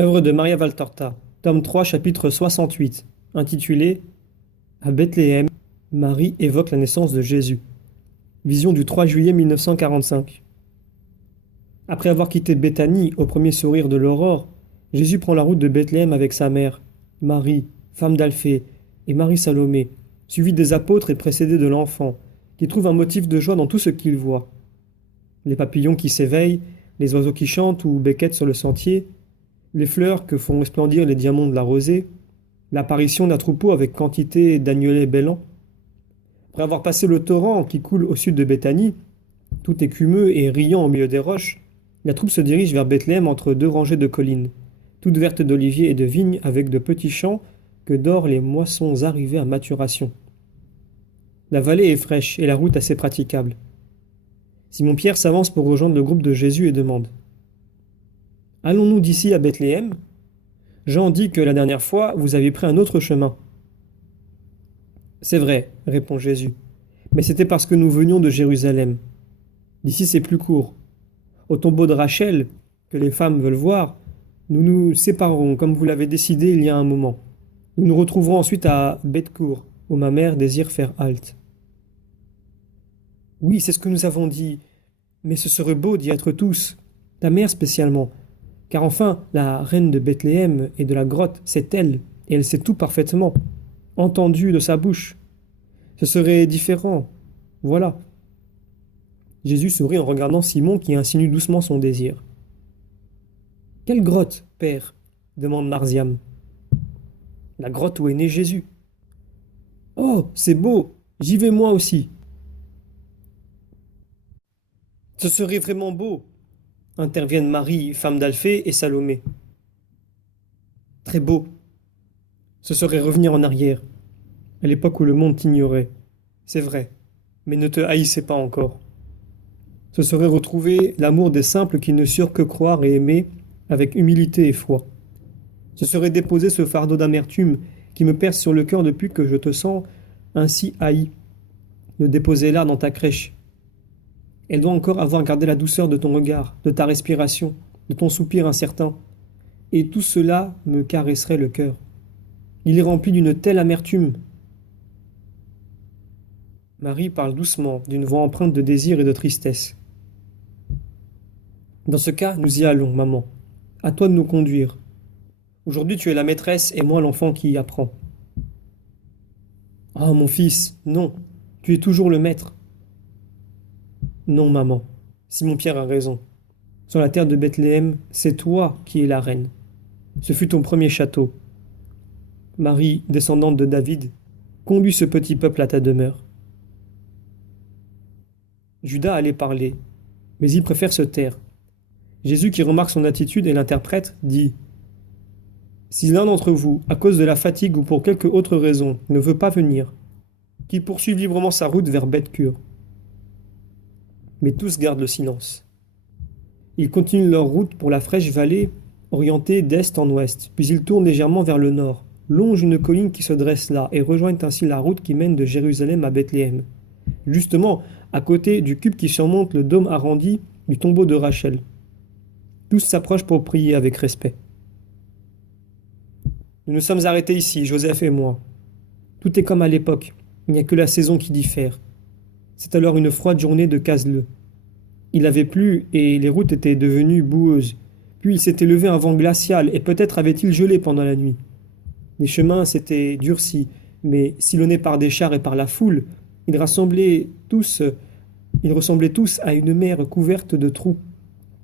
Œuvre de Maria Valtorta, tome 3, chapitre 68, intitulé À Bethléem, Marie évoque la naissance de Jésus. Vision du 3 juillet 1945. Après avoir quitté Béthanie au premier sourire de l'aurore, Jésus prend la route de Bethléem avec sa mère, Marie, femme d'Alphée, et Marie Salomé, suivie des apôtres et précédée de l'enfant, qui trouve un motif de joie dans tout ce qu'il voit. Les papillons qui s'éveillent, les oiseaux qui chantent ou becquettent sur le sentier, les fleurs que font resplendir les diamants de la rosée, l'apparition d'un troupeau avec quantité d'agnelets bêlants. Après avoir passé le torrent qui coule au sud de Béthanie, tout écumeux et riant au milieu des roches, la troupe se dirige vers Bethléem entre deux rangées de collines, toutes vertes d'oliviers et de vignes avec de petits champs que dorent les moissons arrivées à maturation. La vallée est fraîche et la route assez praticable. Simon-Pierre s'avance pour rejoindre le groupe de Jésus et demande: Allons-nous d'ici à Bethléem? Jean dit que la dernière fois, vous aviez pris un autre chemin. C'est vrai, répond Jésus, mais c'était parce que nous venions de Jérusalem. D'ici c'est plus court. Au tombeau de Rachel, que les femmes veulent voir, nous nous séparerons comme vous l'avez décidé il y a un moment. Nous nous retrouverons ensuite à Bethcourt, où ma mère désire faire halte. Oui, c'est ce que nous avons dit, mais ce serait beau d'y être tous, ta mère spécialement, car enfin, la reine de Bethléem et de la grotte, c'est elle, et elle sait tout parfaitement, entendu de sa bouche. Ce serait différent. Voilà. Jésus sourit en regardant Simon qui insinue doucement son désir. Quelle grotte, père? Demande Marziam. La grotte où est né Jésus. Oh, c'est beau! J'y vais moi aussi. Ce serait vraiment beau, interviennent Marie, femme d'Alphée, et Salomé. Très beau. Ce serait revenir en arrière, à l'époque où le monde t'ignorait. C'est vrai, mais ne te haïssez pas encore. Ce serait retrouver l'amour des simples qui ne surent que croire et aimer avec humilité et foi. Ce serait déposer ce fardeau d'amertume qui me perce sur le cœur depuis que je te sens ainsi haï. Le déposer là dans ta crèche. Elle doit encore avoir gardé la douceur de ton regard, de ta respiration, de ton soupir incertain. Et tout cela me caresserait le cœur. Il est rempli d'une telle amertume. Marie parle doucement, d'une voix empreinte de désir et de tristesse. Dans ce cas, nous y allons, maman. À toi de nous conduire. Aujourd'hui, tu es la maîtresse et moi l'enfant qui y apprend. Ah, mon fils, non. Tu es toujours le maître. Non, maman. Simon-Pierre a raison. Sur la terre de Bethléem, c'est toi qui es la reine. Ce fut ton premier château. Marie, descendante de David, conduis ce petit peuple à ta demeure. Judas allait parler, mais il préfère se taire. Jésus, qui remarque son attitude et l'interprète, dit: Si l'un d'entre vous, à cause de la fatigue ou pour quelque autre raison, ne veut pas venir, qu'il poursuive librement sa route vers Bethcure. Mais tous gardent le silence. Ils continuent leur route pour la fraîche vallée, orientée d'est en ouest, puis ils tournent légèrement vers le nord, longent une colline qui se dresse là, et rejoignent ainsi la route qui mène de Jérusalem à Bethléem, justement à côté du cube qui surmonte le dôme arrondi du tombeau de Rachel. Tous s'approchent pour prier avec respect. Nous nous sommes arrêtés ici, Joseph et moi. Tout est comme à l'époque, il n'y a que la saison qui diffère. C'est alors une froide journée de caseleux. Il avait plu et les routes étaient devenues boueuses. Puis il s'était levé un vent glacial et peut-être avait-il gelé pendant la nuit. Les chemins s'étaient durcis, mais sillonnés par des chars et par la foule, ils ressemblaient tous à une mer couverte de trous,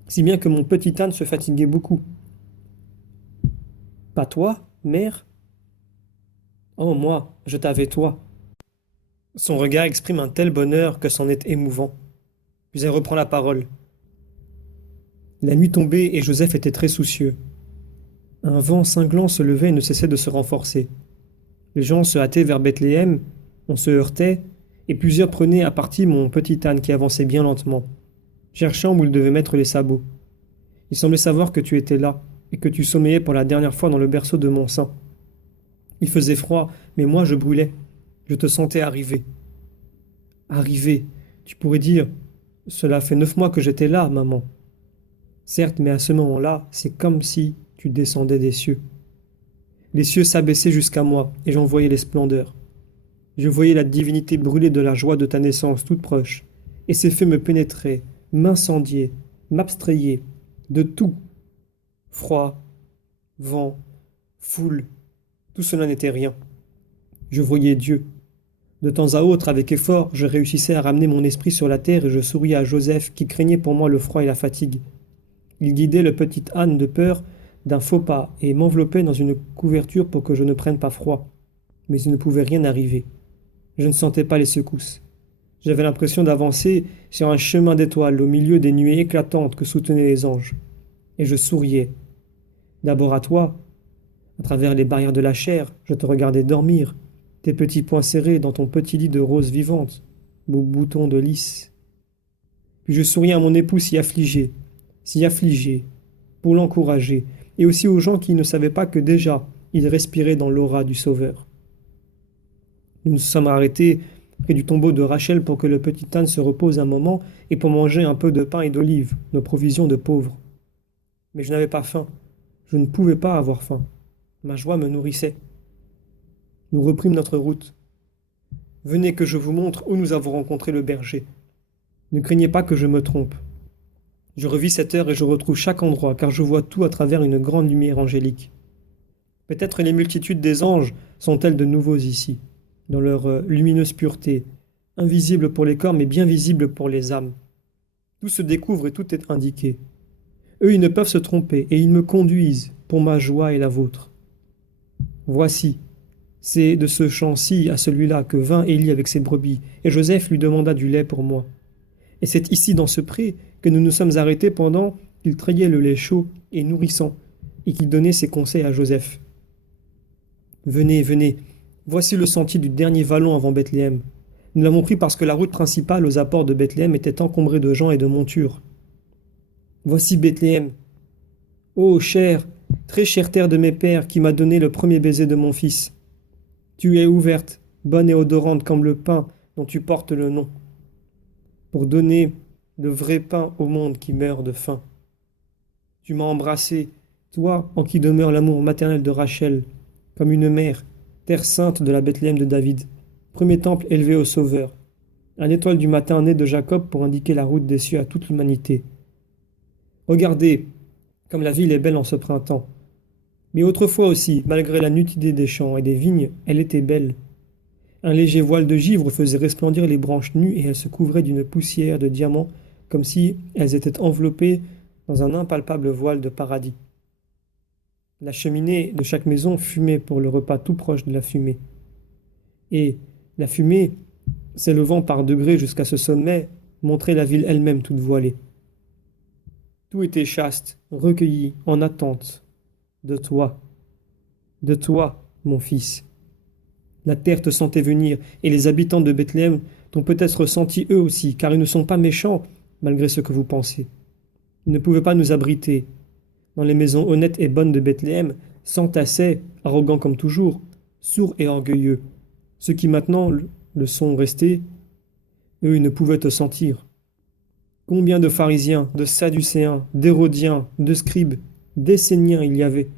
si bien que mon petit âne se fatiguait beaucoup. Pas toi, mère? Oh, moi, je t'avais toi. Son regard exprime un tel bonheur que c'en est émouvant. Puis elle reprend la parole. La nuit tombait et Joseph était très soucieux. Un vent cinglant se levait et ne cessait de se renforcer. Les gens se hâtaient vers Bethléem, on se heurtait, et plusieurs prenaient à partie mon petit âne qui avançait bien lentement, cherchant où il devait mettre les sabots. Il semblait savoir que tu étais là, et que tu sommeillais pour la dernière fois dans le berceau de mon sein. Il faisait froid, mais moi je brûlais. Je te sentais arriver. Arriver, tu pourrais dire, cela fait 9 mois que j'étais là, maman. Certes, mais à ce moment-là, c'est comme si tu descendais des cieux. Les cieux s'abaissaient jusqu'à moi, et j'en voyais les splendeurs. Je voyais la divinité brûler de la joie de ta naissance toute proche, et ces feux me pénétraient, m'incendiaient, m'abstrayaient de tout. Froid, vent, foule, tout cela n'était rien. Je voyais Dieu. De temps à autre, avec effort, je réussissais à ramener mon esprit sur la terre et je souriais à Joseph qui craignait pour moi le froid et la fatigue. Il guidait le petit âne de peur d'un faux pas et m'enveloppait dans une couverture pour que je ne prenne pas froid. Mais il ne pouvait rien arriver. Je ne sentais pas les secousses. J'avais l'impression d'avancer sur un chemin d'étoiles au milieu des nuées éclatantes que soutenaient les anges. Et je souriais. D'abord à toi. À travers les barrières de la chair, je te regardais dormir, tes petits poings serrés dans ton petit lit de rose vivante, beaux boutons de lys. Puis je souriais à mon époux si affligé, pour l'encourager, et aussi aux gens qui ne savaient pas que déjà il respirait dans l'aura du Sauveur. Nous nous sommes arrêtés près du tombeau de Rachel pour que le petit âne se repose un moment et pour manger un peu de pain et d'olive, nos provisions de pauvres. Mais je n'avais pas faim. Je ne pouvais pas avoir faim. Ma joie me nourrissait. Nous reprîmes notre route. Venez que je vous montre où nous avons rencontré le berger. Ne craignez pas que je me trompe. Je revis cette heure et je retrouve chaque endroit, car je vois tout à travers une grande lumière angélique. Peut-être les multitudes des anges sont-elles de nouveaux ici, dans leur lumineuse pureté, invisible pour les corps mais bien visible pour les âmes. Tout se découvre et tout est indiqué. Eux, ils ne peuvent se tromper et ils me conduisent pour ma joie et la vôtre. Voici, c'est de ce champ-ci à celui-là que vint Élie avec ses brebis, et Joseph lui demanda du lait pour moi. Et c'est ici dans ce pré que nous nous sommes arrêtés pendant qu'il trayait le lait chaud et nourrissant, et qu'il donnait ses conseils à Joseph. Venez, venez, voici le sentier du dernier vallon avant Bethléem. Nous l'avons pris parce que la route principale aux apports de Bethléem était encombrée de gens et de montures. Voici Bethléem. Ô chère, très chère terre de mes pères qui m'a donné le premier baiser de mon fils. Tu es ouverte, bonne et odorante comme le pain dont tu portes le nom, pour donner le vrai pain au monde qui meurt de faim. Tu m'as embrassé, toi en qui demeure l'amour maternel de Rachel, comme une mère, terre sainte de la Bethléem de David, premier temple élevé au Sauveur, un étoile du matin née de Jacob pour indiquer la route des cieux à toute l'humanité. Regardez, comme la ville est belle en ce printemps. Mais autrefois aussi, malgré la nudité des champs et des vignes, elle était belle. Un léger voile de givre faisait resplendir les branches nues et elles se couvraient d'une poussière de diamants, comme si elles étaient enveloppées dans un impalpable voile de paradis. La cheminée de chaque maison fumait pour le repas tout proche de la fumée. Et la fumée, s'élevant par degrés jusqu'à ce sommet, montrait la ville elle-même toute voilée. Tout était chaste, recueilli, en attente de toi, mon fils. La terre te sentait venir, et les habitants de Bethléem t'ont peut-être ressenti eux aussi, car ils ne sont pas méchants, malgré ce que vous pensez. Ils ne pouvaient pas nous abriter. Dans les maisons honnêtes et bonnes de Bethléem, s'entassaient, arrogants comme toujours, sourds et orgueilleux. Ceux qui maintenant le sont restés, eux, ils ne pouvaient te sentir. Combien de pharisiens, de sadducéens, d'hérodiens, de scribes, d'esséniens il y avait.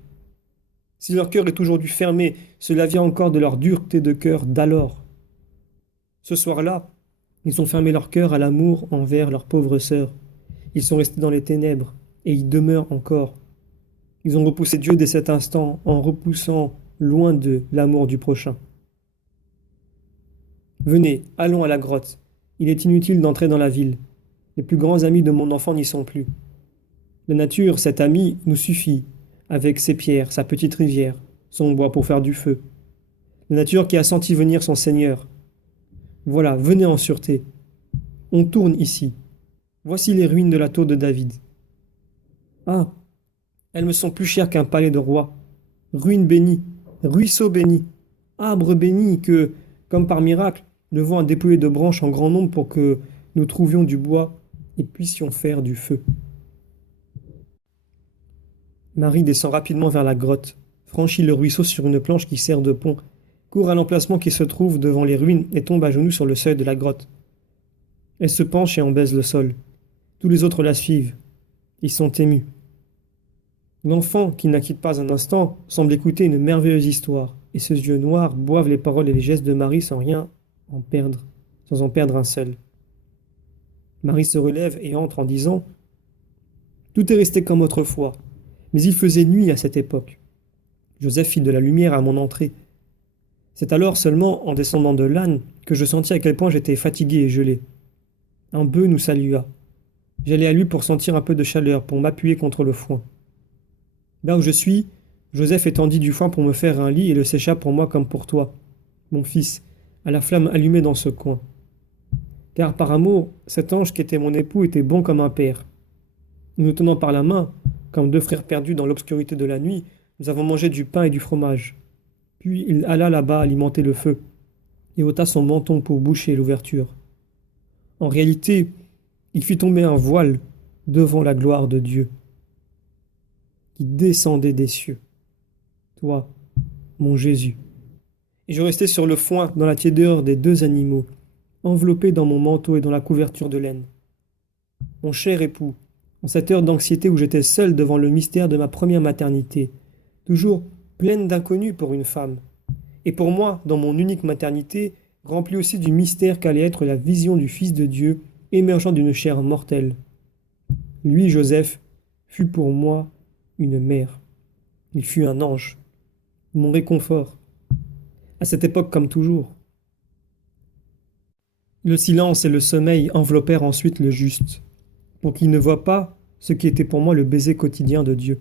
Si leur cœur est aujourd'hui fermé, cela vient encore de leur dureté de cœur d'alors. Ce soir-là, ils ont fermé leur cœur à l'amour envers leurs pauvres sœurs. Ils sont restés dans les ténèbres, et y demeurent encore. Ils ont repoussé Dieu dès cet instant, en repoussant loin d'eux l'amour du prochain. Venez, allons à la grotte. Il est inutile d'entrer dans la ville. Les plus grands amis de mon enfant n'y sont plus. La nature, cet ami, nous suffit, avec ses pierres, sa petite rivière, son bois pour faire du feu. La nature qui a senti venir son Seigneur. Voilà, venez en sûreté. On tourne ici. Voici les ruines de la tour de David. Ah, elles me sont plus chères qu'un palais de roi. Ruines bénies, ruisseaux bénis, arbres bénis que, comme par miracle, le vent a déployé de branches en grand nombre pour que nous trouvions du bois et puissions faire du feu. Marie descend rapidement vers la grotte, franchit le ruisseau sur une planche qui sert de pont, court à l'emplacement qui se trouve devant les ruines et tombe à genoux sur le seuil de la grotte. Elle se penche et en baise le sol. Tous les autres la suivent. Ils sont émus. L'enfant, qui n'acquitte pas un instant, semble écouter une merveilleuse histoire, et ses yeux noirs boivent les paroles et les gestes de Marie sans rien en perdre, sans en perdre un seul. Marie se relève et entre en disant: Tout est resté comme autrefois, mais il faisait nuit à cette époque. Joseph fit de la lumière à mon entrée. C'est alors seulement, en descendant de l'âne, que je sentis à quel point j'étais fatigué et gelé. Un bœuf nous salua. J'allai à lui pour sentir un peu de chaleur, pour m'appuyer contre le foin. Là où je suis, Joseph étendit du foin pour me faire un lit et le sécha pour moi comme pour toi, mon fils, à la flamme allumée dans ce coin. Car par amour, cet ange qui était mon époux était bon comme un père. Nous tenant par la main, comme deux frères perdus dans l'obscurité de la nuit, nous avons mangé du pain et du fromage. Puis il alla là-bas alimenter le feu, et ôta son menton pour boucher l'ouverture. En réalité, il fit tomber un voile devant la gloire de Dieu, qui descendait des cieux. Toi, mon Jésus. Et je restais sur le foin dans la tiédeur des deux animaux, enveloppé dans mon manteau et dans la couverture de laine. Mon cher époux, en cette heure d'anxiété où j'étais seul devant le mystère de ma première maternité, toujours pleine d'inconnus pour une femme, et pour moi, dans mon unique maternité, remplie aussi du mystère qu'allait être la vision du Fils de Dieu émergeant d'une chair mortelle. Lui, Joseph, fut pour moi une mère. Il fut un ange, mon réconfort, à cette époque comme toujours. Le silence et le sommeil enveloppèrent ensuite le juste, pour qu'il ne voie pas ce qui était pour moi le baiser quotidien de Dieu.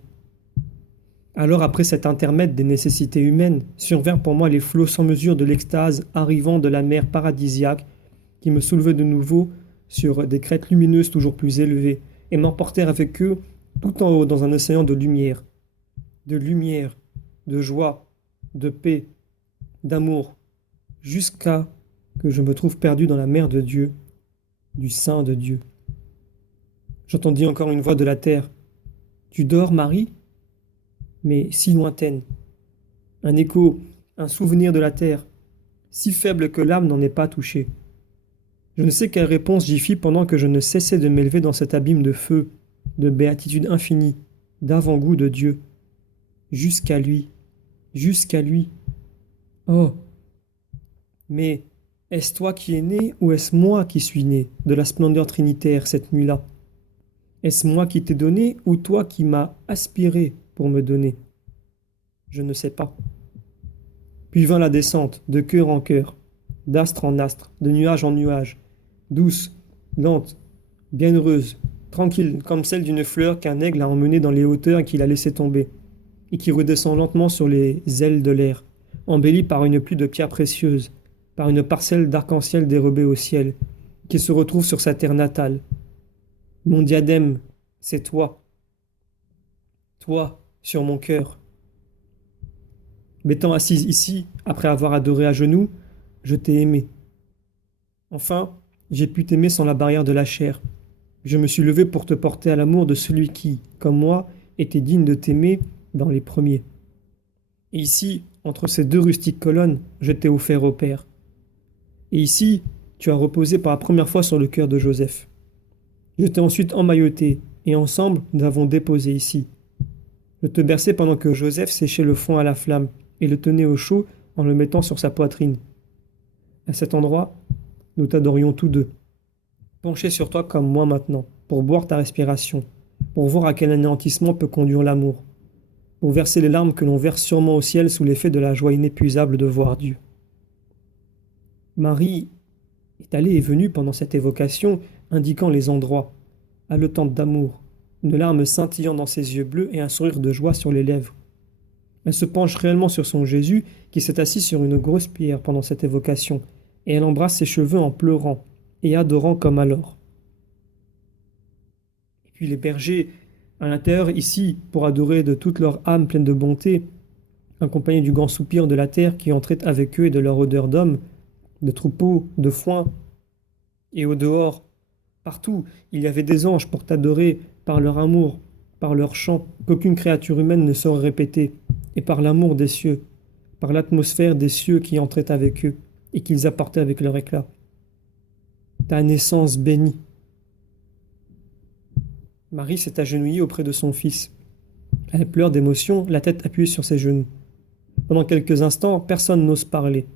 Alors après cet intermède des nécessités humaines, survinrent pour moi les flots sans mesure de l'extase arrivant de la mer paradisiaque qui me soulevait de nouveau sur des crêtes lumineuses toujours plus élevées et m'emportèrent avec eux tout en haut dans un océan de lumière, de joie, de paix, d'amour, jusqu'à que je me trouve perdu dans la mer de Dieu, du sein de Dieu. J'entendis encore une voix de la terre. Tu dors, Marie? Mais si lointaine. Un écho, un souvenir de la terre, si faible que l'âme n'en est pas touchée. Je ne sais quelle réponse j'y fis pendant que je ne cessais de m'élever dans cet abîme de feu, de béatitude infinie, d'avant-goût de Dieu. Jusqu'à lui, jusqu'à lui. Oh! Mais est-ce toi qui es né ou est-ce moi qui suis né de la splendeur trinitaire cette nuit-là? Est-ce moi qui t'ai donné ou toi qui m'as aspiré pour me donner? Je ne sais pas. Puis vint la descente, de cœur en cœur, d'astre en astre, de nuage en nuage, douce, lente, bienheureuse, tranquille, comme celle d'une fleur qu'un aigle a emmenée dans les hauteurs et qu'il a laissé tomber, et qui redescend lentement sur les ailes de l'air, embellie par une pluie de pierres précieuses, par une parcelle d'arc-en-ciel dérobée au ciel, qui se retrouve sur sa terre natale. Mon diadème, c'est toi. Toi, sur mon cœur. M'étant assise ici, après avoir adoré à genoux, je t'ai aimé. Enfin, j'ai pu t'aimer sans la barrière de la chair. Je me suis levé pour te porter à l'amour de celui qui, comme moi, était digne de t'aimer dans les premiers. Et ici, entre ces deux rustiques colonnes, je t'ai offert au Père. Et ici, tu as reposé pour la première fois sur le cœur de Joseph. Je t'ai ensuite emmailloté, et ensemble, nous avons déposé ici. Je te berçai pendant que Joseph séchait le foin à la flamme, et le tenait au chaud en le mettant sur sa poitrine. À cet endroit, nous t'adorions tous deux, penchés sur toi comme moi maintenant, pour boire ta respiration, pour voir à quel anéantissement peut conduire l'amour, pour verser les larmes que l'on verse sûrement au ciel sous l'effet de la joie inépuisable de voir Dieu. Marie est allée et venue pendant cette évocation, indiquant les endroits, haletante d'amour, une larme scintillant dans ses yeux bleus et un sourire de joie sur les lèvres. Elle se penche réellement sur son Jésus qui s'est assis sur une grosse pierre pendant cette évocation, et elle embrasse ses cheveux en pleurant et adorant comme alors. Et puis les bergers, à l'intérieur ici, pour adorer de toute leur âme pleine de bonté, accompagnés du grand soupir de la terre qui entrait avec eux et de leur odeur d'homme, de troupeaux, de foin, et au dehors, partout, il y avait des anges pour t'adorer par leur amour, par leur chant qu'aucune créature humaine ne saurait répéter, et par l'amour des cieux, par l'atmosphère des cieux qui entrait avec eux et qu'ils apportaient avec leur éclat. Ta naissance bénie. Marie s'est agenouillée auprès de son fils. Elle pleure d'émotion, la tête appuyée sur ses genoux. Pendant quelques instants, personne n'ose parler.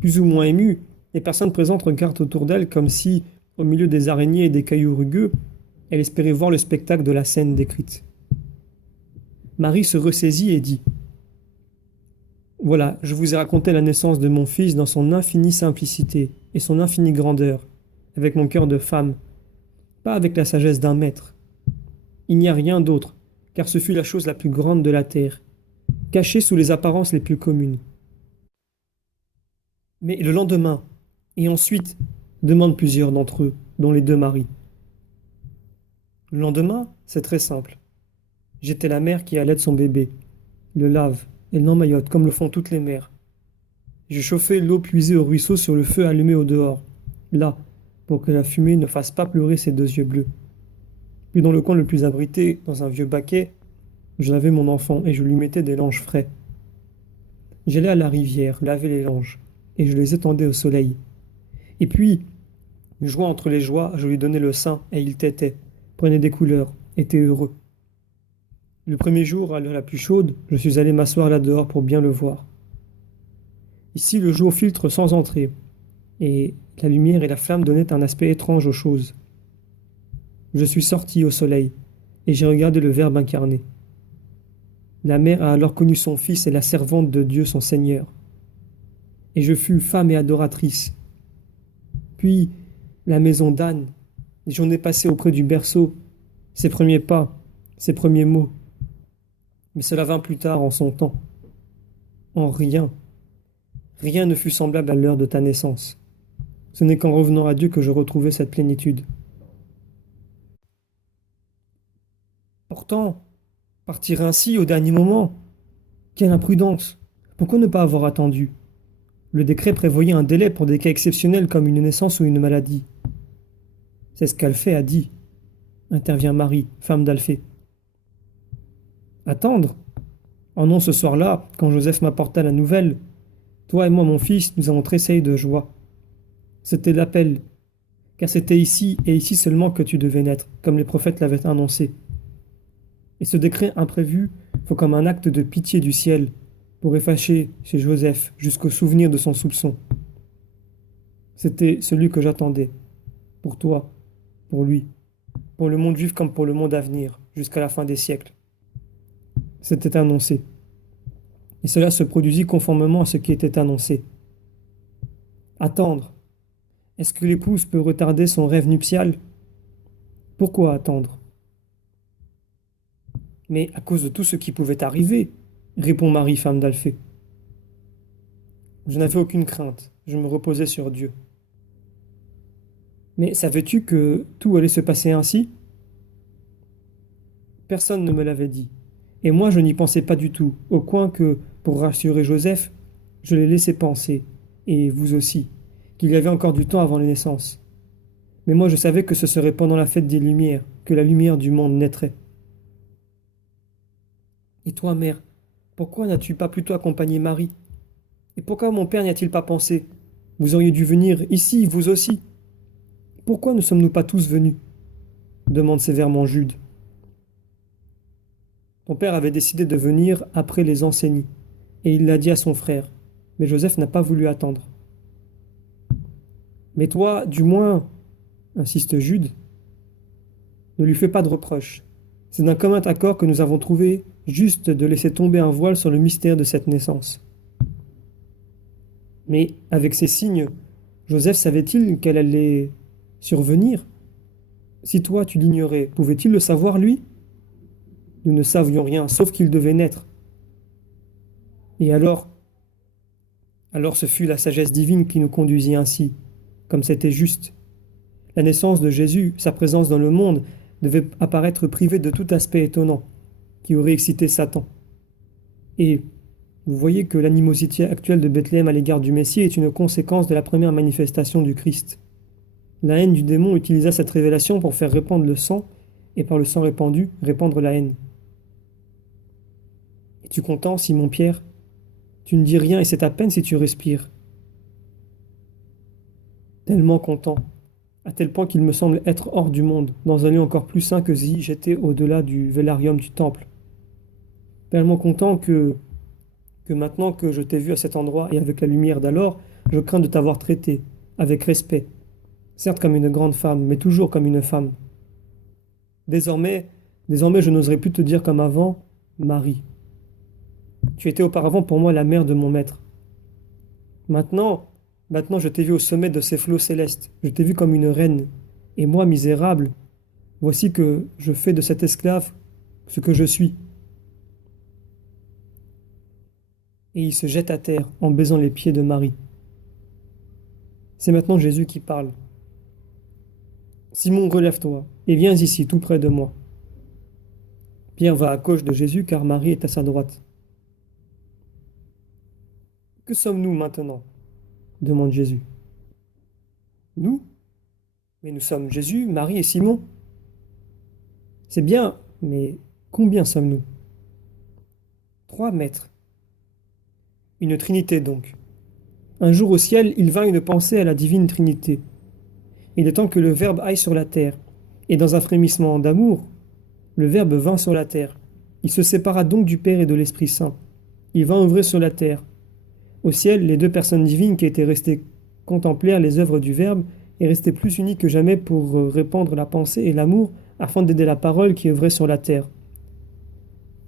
Plus ou moins émue, les personnes présentes regardent autour d'elle comme si, au milieu des araignées et des cailloux rugueux, elle espérait voir le spectacle de la scène décrite. Marie se ressaisit et dit: Voilà, je vous ai raconté la naissance de mon fils dans son infinie simplicité et son infinie grandeur, avec mon cœur de femme, pas avec la sagesse d'un maître. Il n'y a rien d'autre, car ce fut la chose la plus grande de la terre, cachée sous les apparences les plus communes. Mais le lendemain, et ensuite, demandent plusieurs d'entre eux, dont les deux maris. Le lendemain, c'est très simple. J'étais la mère qui allaite son bébé, le lave et l'emmaillote comme le font toutes les mères. Je chauffais l'eau puisée au ruisseau sur le feu allumé au dehors, là, pour que la fumée ne fasse pas pleurer ses deux yeux bleus. Puis dans le coin le plus abrité, dans un vieux baquet, je lavais mon enfant et je lui mettais des langes frais. J'allais à la rivière laver les langes, et je les étendais au soleil. Et puis, jouant entre les joies, je lui donnais le sein et il tétait, prenait des couleurs, était heureux. Le premier jour, à l'heure la plus chaude, je suis allé m'asseoir là dehors pour bien le voir. Ici, le jour filtre sans entrée, et la lumière et la flamme donnaient un aspect étrange aux choses. Je suis sorti au soleil, et j'ai regardé le Verbe incarné. La mère a alors connu son fils et la servante de Dieu son Seigneur. Et je fus femme et adoratrice. Puis, la maison d'Anne, les journées passées auprès du berceau, ses premiers pas, ses premiers mots. Mais cela vint plus tard en son temps. En rien, rien ne fut semblable à l'heure de ta naissance. Ce n'est qu'en revenant à Dieu que je retrouvai cette plénitude. Pourtant, partir ainsi au dernier moment, quelle imprudence! Pourquoi ne pas avoir attendu? Le décret prévoyait un délai pour des cas exceptionnels comme une naissance ou une maladie. C'est ce qu'Alphée a dit, intervient Marie, femme d'Alphée. Attendre? Oh non, ce soir-là, quand Joseph m'apporta la nouvelle, toi et moi, mon fils, nous avons tressailli de joie. C'était l'appel, car c'était ici et ici seulement que tu devais naître, comme les prophètes l'avaient annoncé. Et ce décret imprévu faut comme un acte de pitié du ciel pour effacer chez Joseph jusqu'au souvenir de son soupçon. C'était celui que j'attendais, pour toi, pour lui, pour le monde juif comme pour le monde à venir, jusqu'à la fin des siècles. C'était annoncé. Et cela se produisit conformément à ce qui était annoncé. Attendre. Est-ce que l'épouse peut retarder son rêve nuptial? Pourquoi attendre? Mais à cause de tout ce qui pouvait arriver, répond Marie, femme d'Alphée. Je n'avais aucune crainte, je me reposais sur Dieu. Mais savais-tu que tout allait se passer ainsi? Personne ne me l'avait dit. Et moi je n'y pensais pas du tout, au point que, pour rassurer Joseph, je l'ai laissé penser, et vous aussi, qu'il y avait encore du temps avant la naissance. Mais moi je savais que ce serait pendant la fête des Lumières que la lumière du monde naîtrait. Et toi, mère, pourquoi n'as-tu pas plutôt accompagné Marie? Et pourquoi mon père n'y a-t-il pas pensé? Vous auriez dû venir ici, vous aussi. Pourquoi ne sommes-nous pas tous venus? Demande sévèrement Jude. Ton père avait décidé de venir après les enseignes, et il l'a dit à son frère, mais Joseph n'a pas voulu attendre. Mais toi, du moins, insiste Jude, ne lui fais pas de reproches. C'est d'un commun accord que nous avons trouvé juste de laisser tomber un voile sur le mystère de cette naissance. Mais avec ces signes, Joseph savait-il qu'elle allait survenir? Si toi tu l'ignorais, pouvait-il le savoir lui? Nous ne savions rien, sauf qu'il devait naître. Et alors ce fut la sagesse divine qui nous conduisit ainsi, comme c'était juste. La naissance de Jésus, sa présence dans le monde, devait apparaître privée de tout aspect étonnant, qui aurait excité Satan. Et vous voyez que l'animosité actuelle de Bethléem à l'égard du Messie est une conséquence de la première manifestation du Christ. La haine du démon utilisa cette révélation pour faire répandre le sang, et par le sang répandu, répandre la haine. Es-tu content, Simon-Pierre? Tu ne dis rien et c'est à peine si tu respires. Tellement content, à tel point qu'il me semble être hors du monde, dans un lieu encore plus saint que si j'étais au-delà du vélarium du temple. tellement content que maintenant que je t'ai vu à cet endroit et avec la lumière d'alors, je crains de t'avoir traité, avec respect, certes comme une grande femme, mais toujours comme une femme. Désormais, désormais je n'oserais plus te dire comme avant, Marie. Tu étais auparavant pour moi la mère de mon maître. Maintenant, maintenant je t'ai vu au sommet de ces flots célestes, je t'ai vu comme une reine. Et moi, misérable, voici que je fais de cet esclave ce que je suis. Et il se jette à terre en baisant les pieds de Marie. C'est maintenant Jésus qui parle. Simon, relève-toi et viens ici, tout près de moi. Pierre va à gauche de Jésus car Marie est à sa droite. Que sommes-nous maintenant? Demande Jésus. Nous? Mais nous sommes Jésus, Marie et Simon. C'est bien, mais combien sommes-nous? 3 maîtres. Une trinité donc. Un jour au ciel, il vint une pensée à la divine Trinité. Il est temps que le Verbe aille sur la terre. Et dans un frémissement d'amour, le Verbe vint sur la terre. Il se sépara donc du Père et de l'Esprit Saint. Il vint œuvrer sur la terre. Au ciel, les 2 personnes divines qui étaient restées contemplèrent les œuvres du Verbe et restaient plus unies que jamais pour répandre la pensée et l'amour afin d'aider la parole qui œuvrait sur la terre.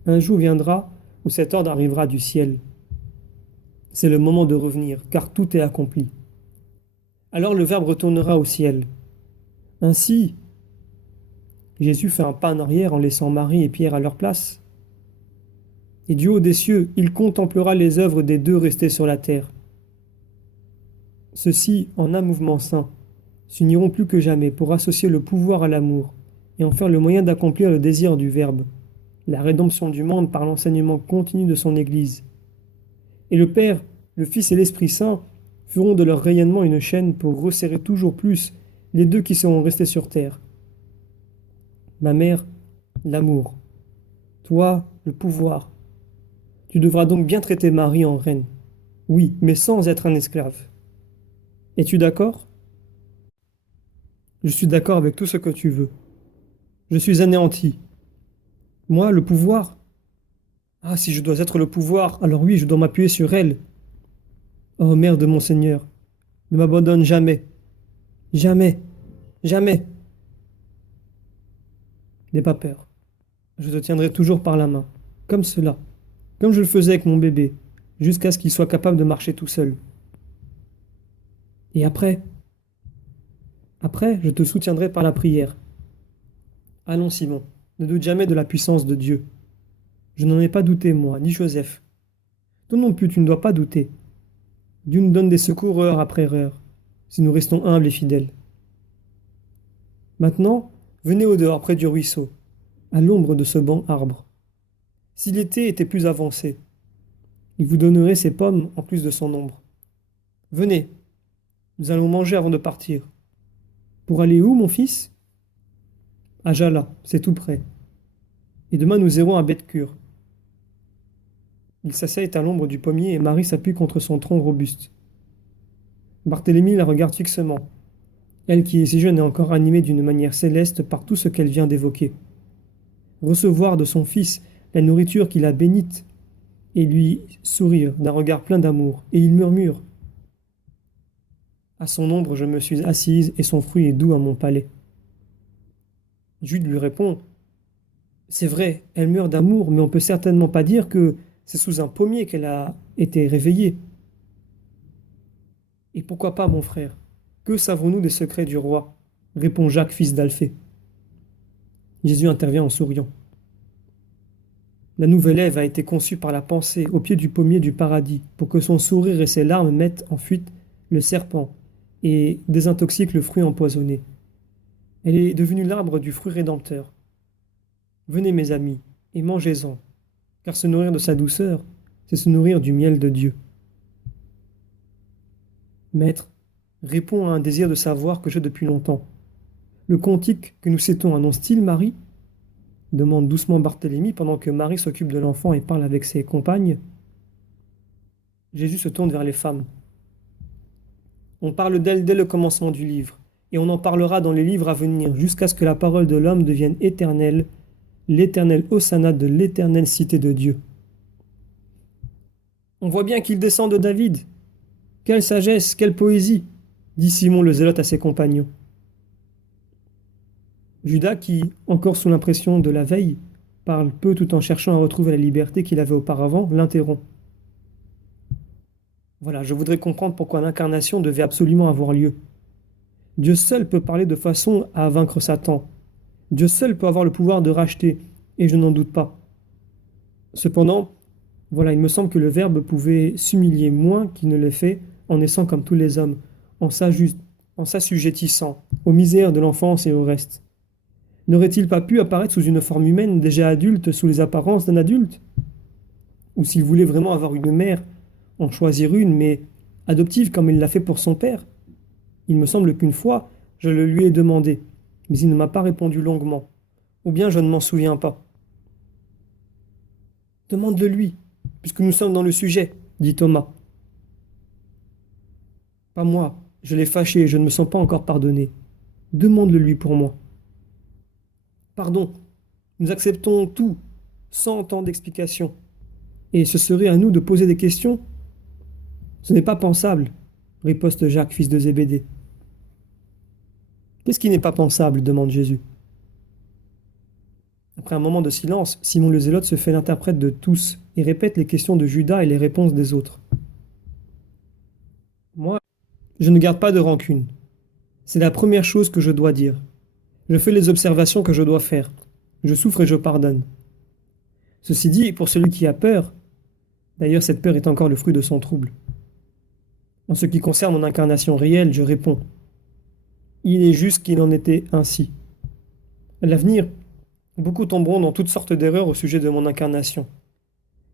Un jour viendra où cet ordre arrivera du ciel. C'est le moment de revenir, car tout est accompli. Alors le Verbe retournera au ciel. Ainsi, Jésus fait un pas en arrière en laissant Marie et Pierre à leur place. Et du haut des cieux, il contemplera les œuvres des 2 restés sur la terre. Ceux-ci, en un mouvement saint, s'uniront plus que jamais pour associer le pouvoir à l'amour et en faire le moyen d'accomplir le désir du Verbe, la rédemption du monde par l'enseignement continu de son Église. Et le Père, le Fils et l'Esprit Saint feront de leur rayonnement une chaîne pour resserrer toujours plus les 2 qui seront restés sur terre. Ma mère, l'amour. Toi, le pouvoir. Tu devras donc bien traiter Marie en reine. Oui, mais sans être un esclave. Es-tu d'accord? Je suis d'accord avec tout ce que tu veux. Je suis anéanti. Moi, le pouvoir? Ah, si je dois être le pouvoir, alors oui, je dois m'appuyer sur elle. Oh, mère de mon Seigneur, ne m'abandonne jamais. Jamais. Jamais. N'aie pas peur. Je te tiendrai toujours par la main. Comme cela. Comme je le faisais avec mon bébé. Jusqu'à ce qu'il soit capable de marcher tout seul. Et après? Après, je te soutiendrai par la prière. Allons, Simon, ne doute jamais de la puissance de Dieu. Je n'en ai pas douté, moi, ni Joseph. Toi non plus, tu ne dois pas douter. Dieu nous donne des secours heure après heure, si nous restons humbles et fidèles. Maintenant, venez au dehors près du ruisseau, à l'ombre de ce banc arbre. Si l'été était plus avancé, il vous donnerait ses pommes en plus de son ombre. Venez, nous allons manger avant de partir. Pour aller où, mon fils? À Jala, c'est tout près. Et demain nous irons à Bethcure. Il s'assied à l'ombre du pommier et Marie s'appuie contre son tronc robuste. Barthélemy la regarde fixement, elle qui est si jeune et encore animée d'une manière céleste par tout ce qu'elle vient d'évoquer. Recevoir de son fils la nourriture qu'il a bénite et lui sourire d'un regard plein d'amour, et il murmure. À son ombre je me suis assise et son fruit est doux à mon palais. Jude lui répond. C'est vrai, elle meurt d'amour, mais on peut certainement pas dire que c'est sous un pommier qu'elle a été réveillée. Et pourquoi pas, mon frère? Que savons-nous des secrets du roi? Répond Jacques, fils d'Alphée. Jésus intervient en souriant. La nouvelle Ève a été conçue par la pensée au pied du pommier du paradis, pour que son sourire et ses larmes mettent en fuite le serpent et désintoxiquent le fruit empoisonné. Elle est devenue l'arbre du fruit rédempteur. Venez, mes amis, et mangez-en, car se nourrir de sa douceur, c'est se nourrir du miel de Dieu. Maître, réponds à un désir de savoir que j'ai depuis longtemps. Le cantique que nous citons annonce-t-il Marie? Demande doucement Barthélemy pendant que Marie s'occupe de l'enfant et parle avec ses compagnes. Jésus se tourne vers les femmes. On parle d'elle dès le commencement du livre, et on en parlera dans les livres à venir, jusqu'à ce que la parole de l'homme devienne éternelle, l'éternel hosanna de l'éternelle cité de Dieu. On voit bien qu'il descend de David. Quelle sagesse, quelle poésie, dit Simon le Zélote à ses compagnons. Judas, qui, encore sous l'impression de la veille, parle peu tout en cherchant à retrouver la liberté qu'il avait auparavant, l'interrompt. Voilà, je voudrais comprendre pourquoi l'incarnation devait absolument avoir lieu. Dieu seul peut parler de façon à vaincre Satan. Dieu seul peut avoir le pouvoir de racheter, et je n'en doute pas. Cependant, voilà, il me semble que le Verbe pouvait s'humilier moins qu'il ne le fait en naissant comme tous les hommes, en s'assujettissant aux misères de l'enfance et au reste. N'aurait-il pas pu apparaître sous une forme humaine déjà adulte, sous les apparences d'un adulte? Ou s'il voulait vraiment avoir une mère, en choisir une, mais adoptive comme il l'a fait pour son père? Il me semble qu'une fois, je le lui ai demandé, mais il ne m'a pas répondu longuement. Ou bien je ne m'en souviens pas. Demande-le lui, puisque nous sommes dans le sujet, dit Thomas. Pas moi, je l'ai fâché et je ne me sens pas encore pardonné. Demande-le lui pour moi. Pardon, nous acceptons tout, sans tant d'explications. Et ce serait à nous de poser des questions? Ce n'est pas pensable, riposte Jacques, fils de Zébédée. Qu'est-ce qui n'est pas pensable? Demande Jésus. Après un moment de silence, Simon le Zélote se fait l'interprète de tous et répète les questions de Judas et les réponses des autres. Moi, je ne garde pas de rancune. C'est la première chose que je dois dire. Je fais les observations que je dois faire. Je souffre et je pardonne. Ceci dit, pour celui qui a peur, d'ailleurs cette peur est encore le fruit de son trouble. En ce qui concerne mon incarnation réelle, je réponds. Il est juste qu'il en était ainsi. À l'avenir, beaucoup tomberont dans toutes sortes d'erreurs au sujet de mon incarnation.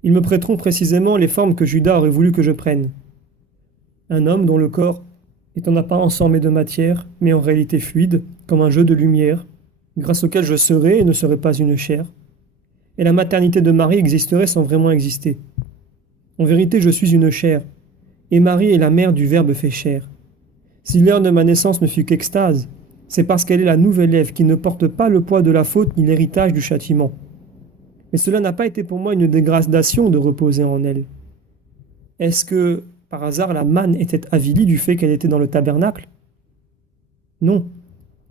Ils me prêteront précisément les formes que Judas aurait voulu que je prenne. Un homme dont le corps est en apparence formé de matière, mais en réalité fluide, comme un jeu de lumière, grâce auquel je serais et ne serais pas une chair. Et la maternité de Marie existerait sans vraiment exister. En vérité, je suis une chair, et Marie est la mère du Verbe fait chair. Si l'heure de ma naissance ne fut qu'extase, c'est parce qu'elle est la nouvelle Ève qui ne porte pas le poids de la faute ni l'héritage du châtiment. Mais cela n'a pas été pour moi une dégradation de reposer en elle. Est-ce que, par hasard, la manne était avilie du fait qu'elle était dans le tabernacle? Non,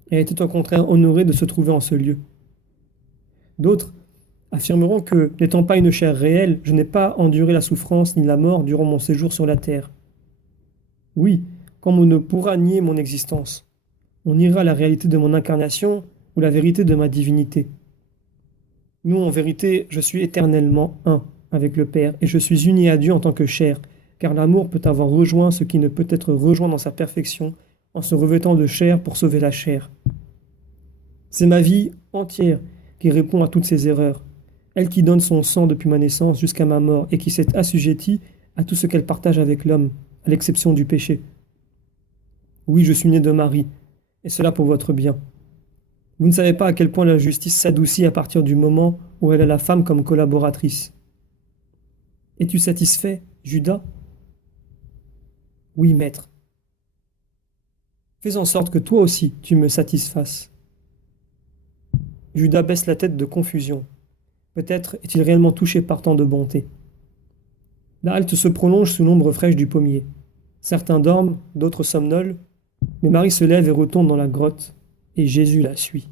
elle était au contraire honorée de se trouver en ce lieu. D'autres affirmeront que, n'étant pas une chair réelle, je n'ai pas enduré la souffrance ni la mort durant mon séjour sur la terre. Oui, comme on ne pourra nier mon existence. On niera la réalité de mon incarnation ou la vérité de ma divinité. Nous, en vérité, je suis éternellement un avec le Père, et je suis uni à Dieu en tant que chair, car l'amour peut avoir rejoint ce qui ne peut être rejoint dans sa perfection en se revêtant de chair pour sauver la chair. C'est ma vie entière qui répond à toutes ces erreurs, elle qui donne son sang depuis ma naissance jusqu'à ma mort et qui s'est assujettie à tout ce qu'elle partage avec l'homme, à l'exception du péché. Oui, je suis né de Marie, et cela pour votre bien. Vous ne savez pas à quel point la justice s'adoucit à partir du moment où elle a la femme comme collaboratrice. Es-tu satisfait, Judas? Oui, maître. Fais en sorte que toi aussi tu me satisfasses. Judas baisse la tête de confusion. Peut-être est-il réellement touché par tant de bonté. La halte se prolonge sous l'ombre fraîche du pommier. Certains dorment, d'autres somnolent, mais Marie se lève et retourne dans la grotte, et Jésus la suit.